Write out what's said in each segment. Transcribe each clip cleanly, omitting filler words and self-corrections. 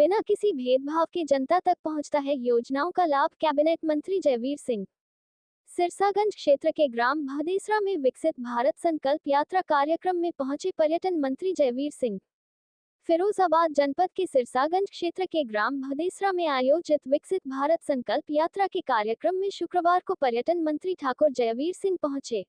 बिना किसी भेदभाव के जनता तक पहुंचता है। योजनाओं का लाभ कैबिनेट मंत्री जयवीर सिंह। सिरसागंज क्षेत्र के ग्राम भदेसरा में विकसित भारत संकल्प यात्रा कार्यक्रम में पहुंचे पर्यटन मंत्री जयवीर सिंह। फिरोजाबाद जनपद के सिरसागंज क्षेत्र के ग्राम भदेसरा में आयोजित विकसित भारत संकल्प यात्रा के कार्यक्रम में शुक्रवार को पर्यटन मंत्री ठाकुर जयवीर सिंह पहुंचे।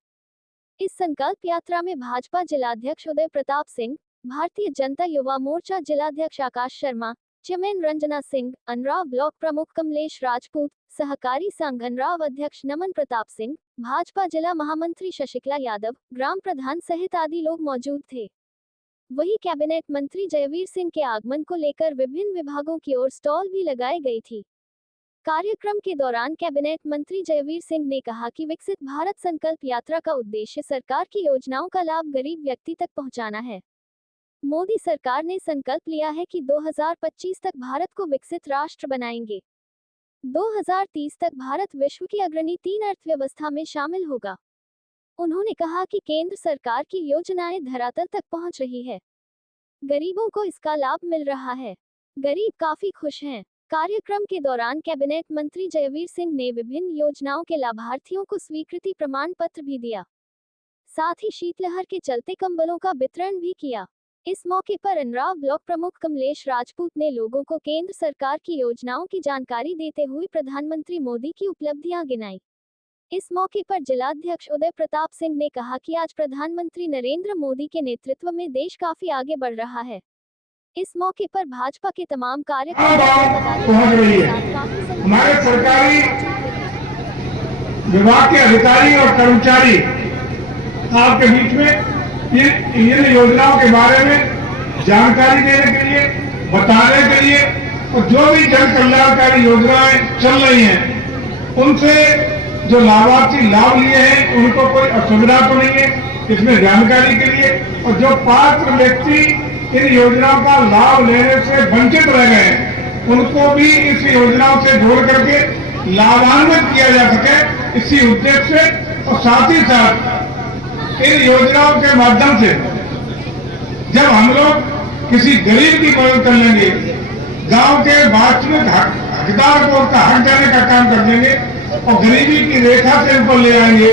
इस संकल्प यात्रा में भाजपा जिलाध्यक्ष उदय प्रताप सिंह, भारतीय जनता युवा मोर्चा जिलाध्यक्ष आकाश शर्मा, चेयरमैन रंजना सिंह, अनराव ब्लॉक प्रमुख कमलेश राजपूत, सहकारी संघ अनराव अध्यक्ष नमन प्रताप सिंह, भाजपा जिला महामंत्री शशिकला यादव, ग्राम प्रधान सहित आदि लोग मौजूद थे। वहीं कैबिनेट मंत्री जयवीर सिंह के आगमन को लेकर विभिन्न विभागों की ओर स्टॉल भी लगाई गई थी। कार्यक्रम के दौरान कैबिनेट मंत्री जयवीर सिंह ने कहा कि विकसित भारत संकल्प यात्रा का उद्देश्य सरकार की योजनाओं का लाभ गरीब व्यक्ति तक पहुंचाना है। मोदी सरकार ने संकल्प लिया है कि 2025 तक भारत को विकसित राष्ट्र बनाएंगे। 2030 तक भारत विश्व की अग्रणी 3 अर्थव्यवस्था में शामिल होगा। उन्होंने कहा कि केंद्र सरकार की योजनाएं धरातल तक पहुंच रही है। गरीबों को इसका लाभ मिल रहा है। गरीब काफी खुश हैं। कार्यक्रम के दौरान कैबिनेट मंत्री जयवीर सिंह ने विभिन्न योजनाओं के लाभार्थियों को स्वीकृति प्रमाण पत्र भी दिया। साथ ही शीतलहर के चलते कंबलों का वितरण भी किया। इस मौके पर अनराव ब्लॉक प्रमुख कमलेश राजपूत ने लोगों को केंद्र सरकार की योजनाओं की जानकारी देते हुए प्रधानमंत्री मोदी की उपलब्धियां गिनाई। इस मौके पर जिलाध्यक्ष उदय प्रताप सिंह ने कहा कि आज प्रधानमंत्री नरेंद्र मोदी के नेतृत्व में देश काफी आगे बढ़ रहा है। इस मौके पर भाजपा के तमाम कार्यकर्ता पहुंच रही है। हमारे सरकारी विभाग के अधिकारी और कर्मचारी आपके बीच में इन योजनाओं के बारे में जानकारी देने के लिए, बताने के लिए, और जो भी जन कल्याणकारी योजनाएं चल रही हैं उनसे जो लाभार्थी लाभ लिए हैं उनको कोई असुविधा तो नहीं है इसमें जानकारी के लिए, और जो पात्र व्यक्ति इन योजनाओं का लाभ लेने से वंचित रह गए उनको भी इस योजनाओं से जोड़ करके लाभान्वित किया जा सके, इसी उद्देश्य से। और साथ ही साथ इन योजनाओं के माध्यम से जब हम लोग किसी गरीब की मदद कर लेंगे, गांव के वास्तविक हकदार को उसका हक देने का काम कर देंगे और गरीबी की रेखा से ऊपर ले आएंगे,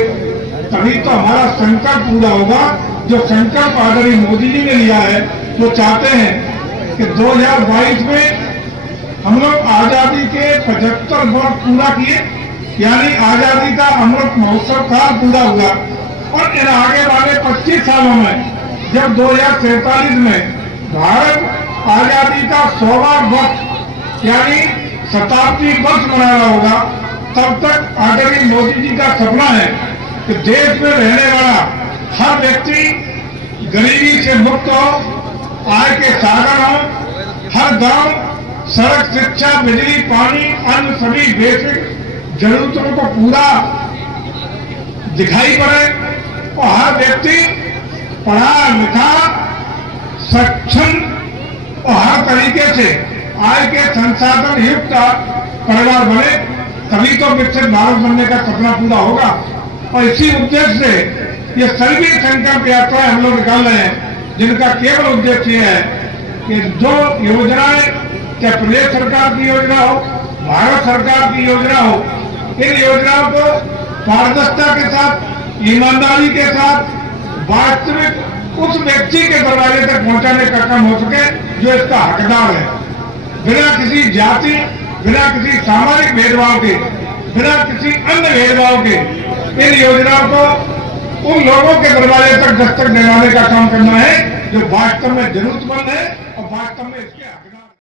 तभी तो हमारा संकल्प पूरा होगा। जो संकल्प आदरणीय मोदी जी ने लिया है, जो चाहते हैं कि 2022 में हम लोग आजादी के 75 वर्ष पूरा किए, यानी आजादी का अमृत महोत्सव काल पूरा हुआ, और इन आगे वाले 25 सालों में जब 2047 में भारत आजादी का 100वां वर्ष यानी शताब्दी वर्ष मना रहा होगा, तब तक आदरणीय मोदी जी का सपना है कि देश में रहने वाला हर व्यक्ति गरीबी से मुक्त हो, आय के साधन हो, हर गांव सड़क, शिक्षा, बिजली, पानी, अन्य सभी बेसिक जरूरतों को पूरा दिखाई पड़े, और हर व्यक्ति पढ़ा लिखा, सक्षम और हर तरीके से आय के संसाधन युक्त परिवार बने, तभी तो विकसित भारत बनने का सपना पूरा होगा। और इसी उद्देश्य से ये सभी संकल्प यात्राएं हम लोग निकाल रहे हैं, जिनका केवल उद्देश्य ये है कि जो योजनाएं, चाहे प्रदेश सरकार की योजना हो, भारत सरकार की योजना हो, इन योजनाओं को पारदर्शिता के साथ, ईमानदारी के साथ वास्तविक उस व्यक्ति के दरवाजे तक पहुंचाने का काम हो सके जो इसका हकदार है, बिना किसी जाति, बिना किसी सामाजिक भेदभाव के, बिना किसी अन्य भेदभाव के इन योजनाओं को उन लोगों के दरवाजे तक दस्तक दिलाने का काम करना है जो वास्तव में जरूरतमंद है और वास्तव में इसके हकदार